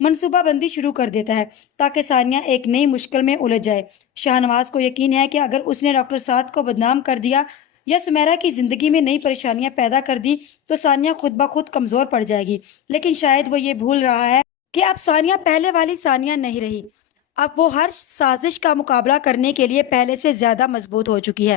منصوبہ بندی شروع کر دیتا ہے تاکہ ثانیہ ایک نئی مشکل میں الجھ جائے۔ شاہ نواز کو یقین ہے کہ اگر اس نے ڈاکٹر سعد کو بدنام کر دیا یا سمیرا کی زندگی میں نئی پریشانیاں پیدا کر دی تو ثانیہ خود بخود کمزور پڑ جائے گی، لیکن شاید وہ یہ بھول رہا ہے کہ اب ثانیہ پہلے والی ثانیہ نہیں رہی۔ اب وہ ہر سازش کا مقابلہ کرنے کے لیے پہلے سے زیادہ مضبوط ہو چکی ہے۔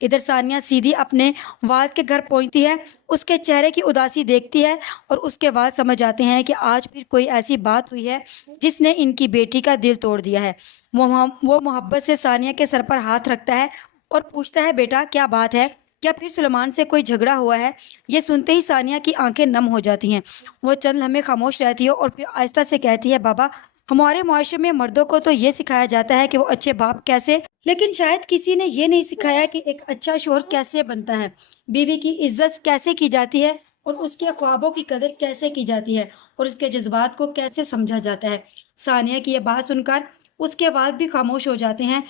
ادھر ثانیہ سیدھی اپنے والد کے گھر پہنچتی ہے، اس کے چہرے کی اداسی دیکھتی ہے اور اس کے والد سمجھ جاتے ہیں کہ آج پھر کوئی ایسی بات ہوئی ہے جس نے ان کی بیٹی کا دل توڑ دیا ہے۔ وہ محبت سے ثانیہ کے سر پر ہاتھ رکھتا ہے اور پوچھتا ہے، بیٹا کیا بات ہے؟ کیا پھر سلیمان سے کوئی جھگڑا ہوا ہے؟ یہ سنتے ہی ثانیہ کی آنکھیں نم ہو جاتی ہیں۔ وہ چند لمحے خاموش رہتی ہے اور پھر آہستہ سے کہتی ہے، بابا ہمارے معاشرے میں مردوں کو تو یہ سکھایا جاتا ہے کہ وہ اچھے باپ کیسے، لیکن شاید کسی نے یہ نہیں سکھایا کہ ایک اچھا شوہر کیسے بنتا ہے، بیوی کی عزت کیسے کی جاتی ہے اور اس کے خوابوں کی قدر کیسے کی جاتی ہے اور اس کے جذبات کو کیسے سمجھا جاتا ہے۔ ثانیہ کی یہ بات سن کر اس کے والد بھی خاموش ہو جاتے ہیں،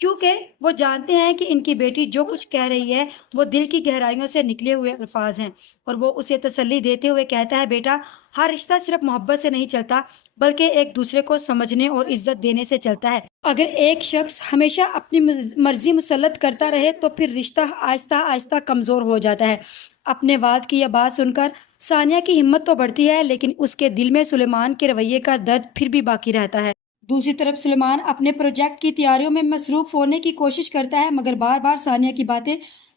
کیونکہ وہ جانتے ہیں کہ ان کی بیٹی جو کچھ کہہ رہی ہے وہ دل کی گہرائیوں سے نکلے ہوئے الفاظ ہیں، اور وہ اسے تسلی دیتے ہوئے کہتا ہے، بیٹا ہر رشتہ صرف محبت سے نہیں چلتا بلکہ ایک دوسرے کو سمجھنے اور عزت دینے سے چلتا ہے۔ اگر ایک شخص ہمیشہ اپنی مرضی مسلط کرتا رہے تو پھر رشتہ آہستہ آہستہ کمزور ہو جاتا ہے۔ اپنے والد کی یہ بات سن کر ثانیہ کی ہمت تو بڑھتی ہے، لیکن اس کے دل میں سلیمان کے رویے کا درد پھر بھی باقی رہتا ہے۔ دوسری طرف سلیمان اپنے پروجیکٹ کی تیاریوں میں مصروف ہونے کی کوشش کرتا ہے، مگر بار بار ثانیہ کی باتیں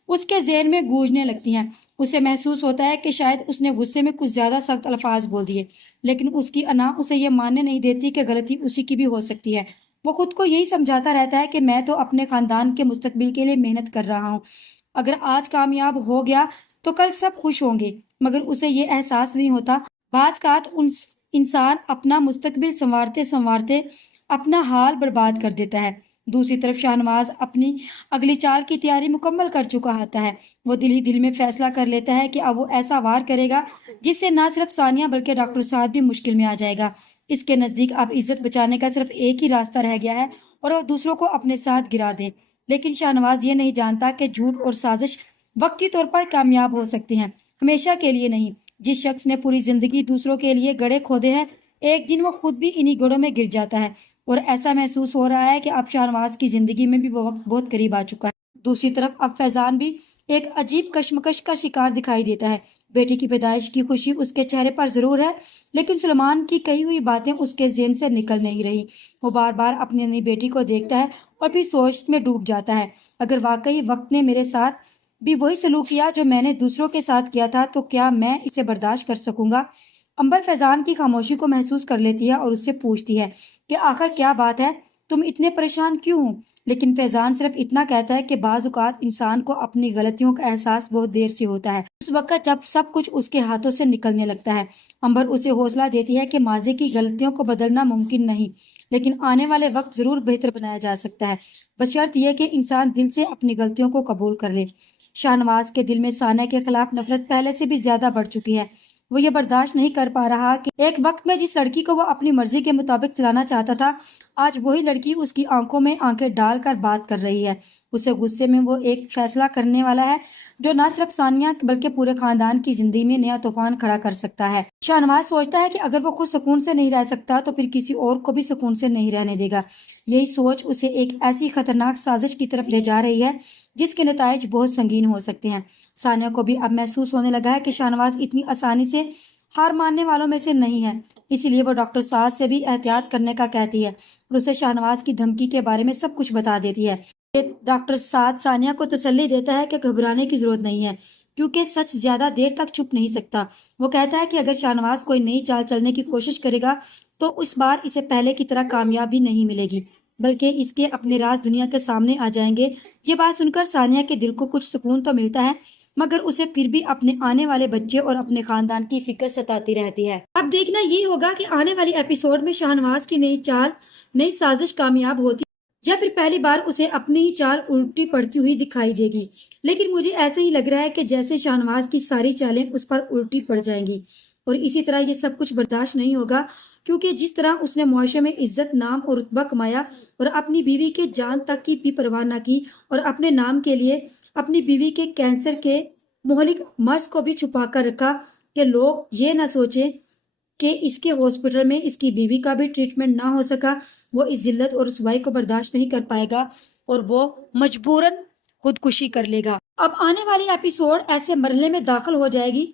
اس کے ذہن میں گونجنے لگتی ہیں۔ اسے محسوس ہوتا ہے کہ شاید اس نے غصے میں کچھ زیادہ سخت الفاظ بول دیے، لیکن اس کی انا اسے یہ ماننے نہیں دیتی کہ غلطی اسی کی بھی ہو سکتی ہے۔ وہ خود کو یہی سمجھاتا رہتا ہے کہ میں تو اپنے خاندان کے مستقبل کے لیے محنت کر رہا ہوں، اگر آج کامیاب ہو گیا تو کل سب خوش ہوں گے، مگر اسے یہ احساس نہیں ہوتا بعض اوقات انسان اپنا مستقبل سنوارتے سنوارتے اپنا حال برباد کر دیتا ہے۔ دوسری طرف شاہ نواز اپنی اگلی چال کی تیاری مکمل کر چکا ہوتا ہے۔ وہ دل ہی دل میں فیصلہ کر لیتا ہے کہ اب وہ ایسا وار کرے گا جس سے نہ صرف ثانیہ بلکہ ڈاکٹر سعد بھی مشکل میں آ جائے گا۔ اس کے نزدیک اب عزت بچانے کا صرف ایک ہی راستہ رہ گیا ہے اور وہ دوسروں کو اپنے ساتھ گرا دے، لیکن شاہ نواز یہ نہیں جانتا کہ جھوٹ اور سازش وقتی طور پر کامیاب ہو سکتے ہیں، ہمیشہ کے لیے نہیں۔ جس شخص نے پوری زندگی دوسروں کے لیے گڑھے کھودے ہیں، ایک دن وہ خود بھی انہی گڑھوں میں گر جاتا ہے، اور ایسا محسوس ہو رہا ہے کہ اب شاہ نواز کی زندگی میں بھی وہ وقت بہت قریب آ چکا ہے۔ دوسری طرف اب فیضان بھی ایک عجیب کشمکش کا شکار دکھائی دیتا ہے۔ بیٹی کی پیدائش کی خوشی اس کے چہرے پر ضرور ہے، لیکن سلیمان کی کہی ہوئی باتیں اس کے ذہن سے نکل نہیں رہی۔ وہ بار بار اپنی نئی بیٹی کو دیکھتا ہے اور پھر سوچ میں ڈوب جاتا ہے، اگر واقعی وقت نے میرے ساتھ بھی وہی سلوک کیا جو میں نے دوسروں کے ساتھ کیا تھا تو کیا میں اسے برداشت کر سکوں گا؟ امبر فیضان کی خاموشی کو محسوس کر لیتی ہے اور اس سے پوچھتی ہے کہ آخر کیا بات ہے، تم اتنے پریشان کیوں ہو؟ لیکن فیضان صرف اتنا کہتا ہے کہ بعض اوقات انسان کو اپنی غلطیوں کا احساس بہت دیر سے ہوتا ہے، اس وقت جب سب کچھ اس کے ہاتھوں سے نکلنے لگتا ہے۔ امبر اسے حوصلہ دیتی ہے کہ ماضی کی غلطیوں کو بدلنا ممکن نہیں، لیکن آنے والے وقت ضرور بہتر بنایا جا سکتا ہے، بشرط یہ کہ انسان دل سے اپنی غلطیوں کو قبول کر لے۔ شاہ نواز کے دل میں ثانیہ کے خلاف نفرت پہلے سے بھی زیادہ بڑھ چکی ہے۔ وہ یہ برداشت نہیں کر پا رہا کہ ایک وقت میں جس لڑکی کو وہ اپنی مرضی کے مطابق چلانا چاہتا تھا، آج وہی لڑکی اس کی آنکھوں میں آنکھیں ڈال کر بات کر رہی ہے۔ اسے غصے میں وہ ایک فیصلہ کرنے والا ہے جو نہ صرف ثانیہ بلکہ پورے خاندان کی زندگی میں نیا طوفان کھڑا کر سکتا ہے۔ شاہ نواز سوچتا ہے کہ اگر وہ خود سکون سے نہیں رہ سکتا تو پھر کسی اور کو بھی سکون سے نہیں رہنے دے گا۔ یہی سوچ اسے ایک ایسی خطرناک سازش کی طرف لے جا رہی ہے جس کے نتائج بہت سنگین ہو سکتے ہیں۔ ثانیہ کو بھی اب محسوس ہونے لگا ہے کہ شاہ نواز اتنی آسانی سے ہار ماننے والوں میں سے نہیں ہے، اسی لیے وہ ڈاکٹر سعد سے بھی احتیاط کرنے کا کہتی ہے اور اسے شاہ نواز کی دھمکی کے بارے میں سب کچھ بتا دیتی ہے۔ ڈاکٹر سعد ثانیہ کو تسلی دیتا ہے کہ گھبرانے کی ضرورت نہیں ہے، کیونکہ سچ زیادہ دیر تک چھپ نہیں سکتا۔ وہ کہتا ہے کہ اگر شاہ نواز کوئی نئی چال چلنے کی کوشش کرے گا تو اس بار اسے پہلے کی طرح کامیابی نہیں ملے گی، بلکہ اس کے اپنے راز دنیا کے سامنے آ جائیں گے۔ یہ بات سن کر ثانیہ کے دل کو کچھ سکون تو ملتا ہے، مگر اسے پھر بھی اپنے آنے والے بچے اور اپنے خاندان کی فکر ستاتی رہتی ہے۔ اب دیکھنا یہ ہوگا کہ آنے والی ایپیسوڈ میں شاہ نواز کی نئی چال، نئی سازش کامیاب ہوتی یا پھر پہلی بار اسے اپنی ہی چال الٹی پڑتی ہوئی دکھائی دے گی۔ لیکن مجھے ایسے ہی لگ رہا ہے کہ جیسے شاہ نواز کی ساری چالیں اس پر الٹی پڑ جائیں گی، اور اسی طرح یہ سب کچھ برداشت نہیں ہوگا، کیونکہ جس طرح اس نے معاشرے میں عزت، نام اور رتبہ کمایا اور اپنی بیوی کے جان تک کی بھی پرواہ نہ کی، اور اپنے نام کے لیے اپنی بیوی کے کینسر کے مہلک مرض کو بھی چھپا کر رکھا کہ لوگ یہ نہ سوچیں کہ اس کے ہاسپٹل میں اس کی بیوی کا بھی ٹریٹمنٹ نہ ہو سکا، وہ اس ذلت اور رسوائی کو برداشت نہیں کر پائے گا اور وہ مجبوراً خودکشی کر لے گا۔ اب آنے والی ایپیسوڈ ایسے مرحلے میں داخل ہو جائے گی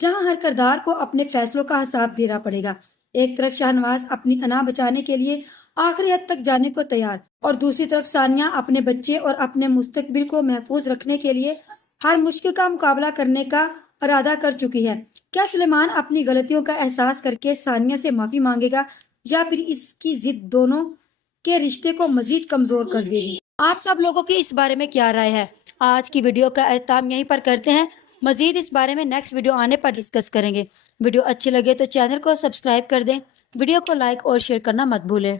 جہاں ہر کردار کو اپنے فیصلوں کا حساب دینا پڑے گا۔ ایک طرف شاہ نواز اپنی انا بچانے کے لیے آخری حد تک جانے کو تیار، اور دوسری طرف ثانیہ اپنے بچے اور اپنے مستقبل کو محفوظ رکھنے کے لیے ہر مشکل کا مقابلہ کرنے کا ارادہ کر چکی ہے۔ کیا سلیمان اپنی غلطیوں کا احساس کر کے ثانیہ سے معافی مانگے گا، یا پھر اس کی ضد دونوں کے رشتے کو مزید کمزور کر دے گی؟ آپ سب لوگوں کی اس بارے میں کیا رائے ہے؟ آج کی ویڈیو کا اختتام یہیں پر کرتے ہیں، مزید اس بارے میں نیکسٹ ویڈیو آنے پر ڈسکس کریں گے۔ ویڈیو اچھی لگے تو چینل کو سبسکرائب کر دیں، ویڈیو کو لائک اور شیئر کرنا مت بھولیں۔